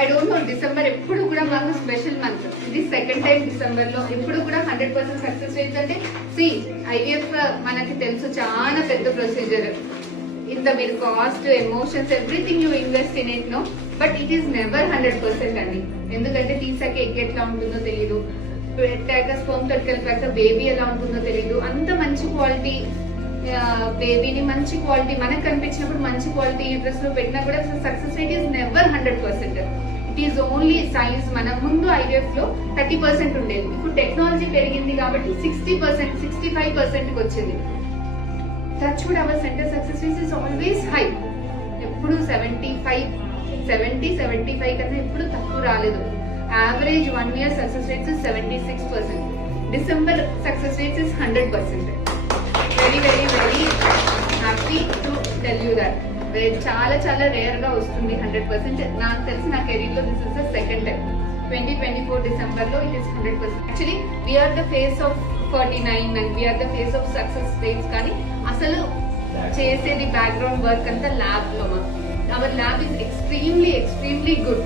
I don't know, December ఎప్పుడు కూడా మాకు స్పెషల్ మంత్. ఇది సెకండ్ టైం డిసెంబర్ లో ఎప్పుడు కూడా 100% సక్సెస్ రేట్స్. అంటే ఐవీఎఫ్ మనకి తెలుసు చాలా పెద్ద ప్రొసీజర్. ఇంత మీరు cost, emotions, everything you invest in it no, but it is never 100% అండి. ఎందుకంటే తీసాక ఎగ్ ఎట్లా ఉంటుందో తెలియదు, పెట్టాక స్పోమ్ తట్టుకెళ్ళాక బేబీ ఎలా ఉంటుందో తెలియదు. అంత మంచి క్వాలిటీ బేబీని, మంచి క్వాలిటీ మనకు కనిపించినప్పుడు మంచి క్వాలిటీ డ్రెస్ లో పెట్టినా కూడా success rate is never 100%. It is only science. మన ముందు ఐవీఎఫ్ లో 30% ఉండేది, ఇప్పుడు టెక్నాలజీ పెరిగింది కాబట్టి 60%, 65% కి వచ్చింది. Touch wood our centre success rate is always high. ఎప్పుడు 70-75 కన్నా ఎప్పుడు తక్కువ రాలేదు. Average 1 year success rates 76%. December success rates is 100%. Very very very happy to tell you that. చాలా చాలా రేర్ గా వస్తుంది 100%. నాకు తెలిసి నా కెరీర్ లో this is the second time. 2024 December లో it is 100%. Actually we are the face of 49 and we are the face of success rates. కానీ అసలు చేసేది బ్యాక్గ్రౌండ్ వర్క్ అంతా ల్యాబ్ లో. Our lab is extremely good.